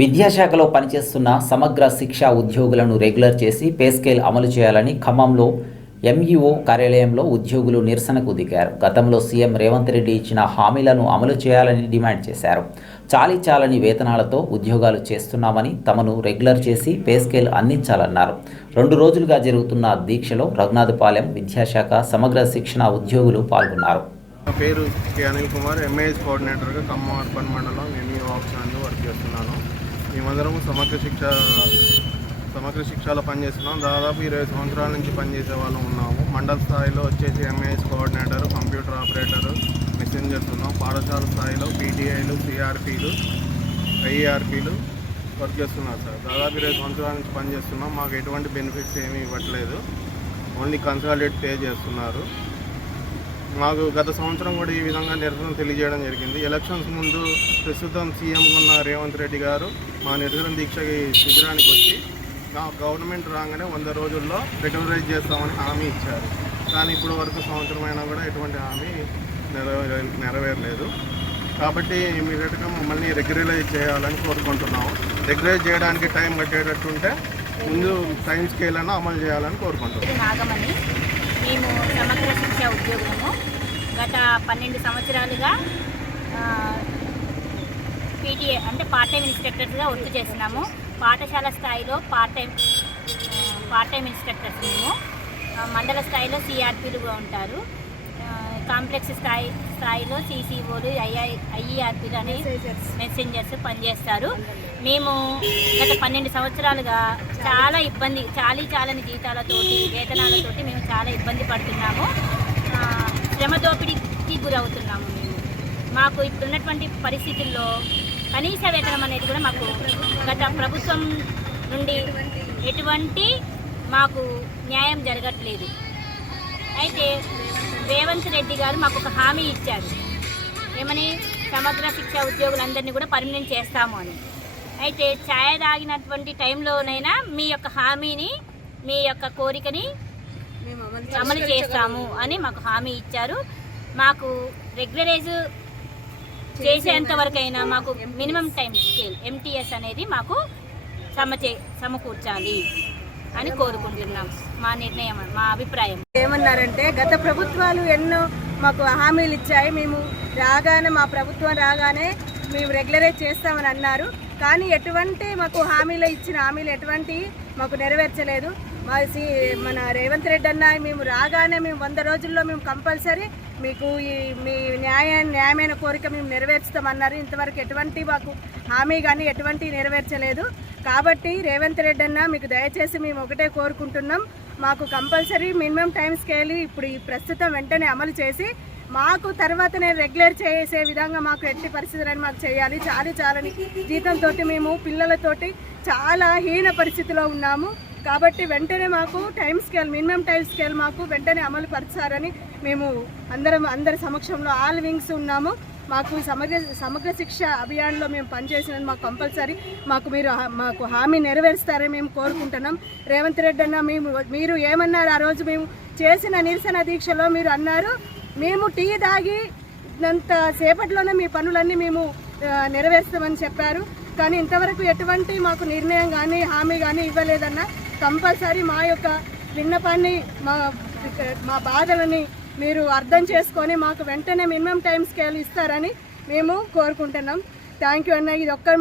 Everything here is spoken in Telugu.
విద్యాశాఖలో పనిచేస్తున్న సమగ్ర శిక్ష ఉద్యోగులను రెగ్యులర్ చేసి పే స్కేల్ అమలు చేయాలని ఖమ్మంలో ఎంఈఓ కార్యాలయంలో ఉద్యోగులు నిరసనకు దిగారు. గతంలో సీఎం రేవంత్ రెడ్డి ఇచ్చిన హామీలను అమలు చేయాలని డిమాండ్ చేశారు. చాలని వేతనాలతో ఉద్యోగాలు చేస్తున్నామని, తమను రెగ్యులర్ చేసి పే స్కేల్ అందించాలన్నారు. 2 రోజులుగా జరుగుతున్న దీక్షలో రఘునాథపాలెం విద్యాశాఖ సమగ్ర శిక్షణ ఉద్యోగులు పాల్గొన్నారు. నా పేరు కే అనిల్ కుమార్, ఎంఐఎస్ కోఆర్డినేటర్గా ఖమ్మం అర్బన్ మండలం ఎంఈఓ ఆఫీస్ వర్క్ చేస్తున్నాను. మేమందరం సమగ్ర శిక్షలో పనిచేస్తున్నాం. దాదాపు 20 సంవత్సరాల నుంచి పనిచేసే వాళ్ళం ఉన్నాము. మండల స్థాయిలో వచ్చేసి MIS coordinator, computer operator, messengers ఉన్నాం. పాఠశాల స్థాయిలో పీటీఐలు, సిఆర్పీలు, ఐఆర్పీలు వర్క్ చేస్తున్నారు సార్. దాదాపు 20 సంవత్సరాల నుంచి పనిచేస్తున్నాం. మాకు ఎటువంటి బెనిఫిట్స్ ఏమీ ఇవ్వట్లేదు. ఓన్లీ కన్సాలిడేట్ పే చేస్తున్నారు. మాకు గత సంవత్సరం కూడా ఈ విధంగా నిరసన తెలియజేయడం జరిగింది. ఎలక్షన్స్ ముందు ప్రస్తుతం సీఎం ఉన్న రేవంత్ రెడ్డి గారు మా నిరసన దీక్షకి శిబిరానికి వచ్చి గవర్నమెంట్ రాగానే 100 రోజుల్లో రెగ్యులరైజ్ చేస్తామని హామీ ఇచ్చారు. కానీ ఇప్పుడు వరకు సంవత్సరం అయినా కూడా ఎటువంటి హామీ నెరవేరలేదు. కాబట్టి ఇమీడియట్గా మమ్మల్ని రెగ్యులరైజ్ చేయాలని కోరుకుంటున్నాము. రెగ్యులరైజ్ చేయడానికి టైం కట్టేటట్టుంటే ముందు టైం స్కేల్ అయినా అమలు చేయాలని కోరుకుంటున్నాం. మేము సమగ్ర శిక్ష ఉద్యోగులము. గత 12 సంవత్సరాలుగా పీటీఏ అంటే పార్ట్ టైం ఇన్స్ట్రక్టర్స్గా వర్క్ చేస్తున్నాము. పాఠశాల స్థాయిలో పార్ట్ టైం ఇన్స్ట్రక్టర్స్ మేము. మండల స్థాయిలో సిఆర్పీలుగా ఉంటారు. కాంప్లెక్స్ స్థాయిలో సిసిఓలు, ఐఈఆర్పీలు అనే మెసెంజర్స్ పనిచేస్తారు. మేము గత 12 సంవత్సరాలుగా చాలని జీతాలతోటి, వేతనాలతోటి మేము చాలా ఇబ్బంది పడుతున్నాము. శ్రమ దోపిడీకి గురవుతున్నాము. మాకు ఇప్పుడున్నటువంటి పరిస్థితుల్లో కనీస వేతనం అనేది కూడా మాకు గత ప్రభుత్వం నుండి ఎటువంటి మాకు న్యాయం జరగట్లేదు. అయితే రేవంత్ రెడ్డి గారు మాకు ఒక హామీ ఇచ్చారు. ఏమని? సమగ్ర శిక్ష ఉద్యోగులందరినీ కూడా పర్మనెంట్ చేస్తాము అని. అయితే ఛాయ తాగినటువంటి టైంలోనైనా మీ యొక్క హామీని, మీ యొక్క కోరికని అమలు చేస్తాము అని మాకు హామీ ఇచ్చారు. మాకు రెగ్యులరైజ్ చేసేంత వరకైనా మాకు మినిమం టైం స్కేల్ ఎంటీఎస్ అనేది మాకు సమకూర్చాలి అని కోరుకుంటున్నాం. మా నిర్ణయం, మా అభిప్రాయం ఏమన్నారంటే, గత ప్రభుత్వాలు ఎన్నో మాకు హామీలు ఇచ్చాయి. మేము రాగానే, మా ప్రభుత్వం రాగానే మేము రెగ్యులరైజ్ చేస్తామని అన్నారు. కానీ ఎటువంటి మాకు ఇచ్చిన హామీలు ఎటువంటి మాకు నెరవేర్చలేదు. మన రేవంత్ రెడ్డి అన్న మేము రాగానే మేము 100 రోజుల్లో మేము కంపల్సరీ మీకు మీ న్యాయమైన కోరిక మేము నెరవేర్చుతామన్నారు. ఇంతవరకు ఎటువంటి మాకు హామీ కానీ ఎటువంటి నెరవేర్చలేదు. కాబట్టి రేవంత్ రెడ్డి అన్న మీకు దయచేసి మేము ఒకటే కోరుకుంటున్నాం, మాకు కంపల్సరీ మినిమం టైం స్కేల్ ఇప్పుడు ఈ ప్రస్తుతం వెంటనే అమలు చేసి మాకు తర్వాత నేను రెగ్యులర్ చేసే విధంగా మాకు ఎట్టి పరిస్థితులను మాకు చేయాలి. చాలని జీతంతో మేము పిల్లలతోటి చాలా హీన పరిస్థితిలో ఉన్నాము. కాబట్టి వెంటనే మాకు మినిమం టైం స్కేల్ మాకు వెంటనే అమలు పరచాలని మేము అందరి సమక్షంలో ఆల్ వింగ్స్ ఉన్నాము. మాకు సమగ్ర శిక్ష అభియాన్లో మేము పనిచేసినది మాకు కంపల్సరీ మాకు హామీ నెరవేరుస్తారని మేము కోరుకుంటున్నాం. రేవంత్ రెడ్డి అన్న మీరు ఏమన్నారు? ఆ రోజు మేము చేసిన నిరసన దీక్షలో మీరు అన్నారు, మేము టీ తాగినంత సేపట్లోనే మీ పనులన్నీ మేము నెరవేరుస్తామని చెప్పారు. కానీ ఇంతవరకు ఎటువంటి మాకు నిర్ణయం కానీ హామీ కానీ ఇవ్వలేదన్న. కంపల్సరీ మా యొక్క విన్నపాన్ని, మా బాధలని మీరు అర్థం చేసుకొని మాకు వెంటనే మినిమం టైం స్కేల్ ఇస్తారని మేము కోరుకుంటున్నాం. థ్యాంక్ యూ అన్న. ఇది ఒక్క